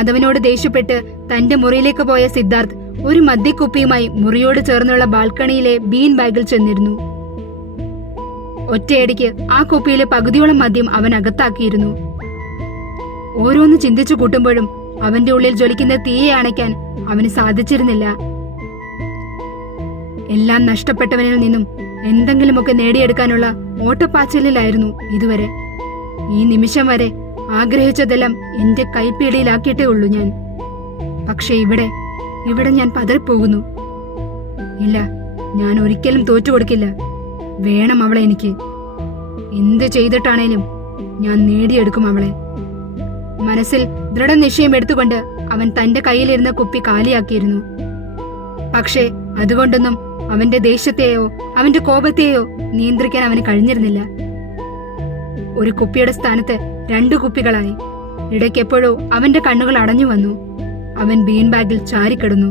മാധവനോട് ദേഷ്യപ്പെട്ട് തന്റെ മുറിയിലേക്ക് പോയ സിദ്ധാർത്ഥ് ഒരു മദ്യക്കുപ്പിയുമായി മുറിയോട് ചേർന്നുള്ള ബാൽക്കണിയിലെ ബീൻ ബാഗിൽ ചെന്നിരുന്നു. ഒറ്റയടിക്ക് ആ കുപ്പിയിലെ പകുതിയോളം മദ്യം അവൻ അകത്താക്കിയിരുന്നു. ഓരോന്ന് ചിന്തിച്ചു കൂട്ടുമ്പോഴും അവന്റെ ഉള്ളിൽ ജ്വലിക്കുന്ന തീയെ അണയ്ക്കാൻ അവന് സാധിച്ചിരുന്നില്ല. എല്ലാം നഷ്ടപ്പെട്ടവനിൽ നിന്നും എന്തെങ്കിലുമൊക്കെ നേടിയെടുക്കാനുള്ള ഓട്ടപ്പാച്ചിലായിരുന്നു ഇതുവരെ. ഈ നിമിഷം വരെ ആഗ്രഹിച്ചതെല്ലാം എന്റെ കൈപ്പിടിയിലാക്കിയിട്ടേ ഉള്ളൂ ഞാൻ. പക്ഷെ ഇവിടെ ഞാൻ പതറിപ്പോകുന്നു. ഇല്ല, ഞാൻ ഒരിക്കലും തോറ്റുകൊടുക്കില്ല. വേണം അവളെ എനിക്ക്. എന്ത് ചെയ്തിട്ടാണേലും ഞാൻ നേടിയെടുക്കും അവളെ. മനസ്സിൽ ദൃഢനിശ്ചയം എടുത്തുകൊണ്ട് അവൻ തന്റെ കയ്യിലിരുന്ന കുപ്പി കാലിയാക്കിയിരുന്നു. പക്ഷേ അതുകൊണ്ടൊന്നും അവന്റെ ദേഷ്യത്തെയോ അവന്റെ കോപത്തെയോ നിയന്ത്രിക്കാൻ അവന് കഴിഞ്ഞിരുന്നില്ല. ഒരു കുപ്പിയുടെ സ്ഥാനത്ത് 2 കുപ്പികളായി. ഇടയ്ക്കെപ്പോഴോ അവന്റെ കണ്ണുകൾ അടഞ്ഞു വന്നു. അവൻ ബീൻ ബാഗിൽ ചാരിക്കിടന്നു.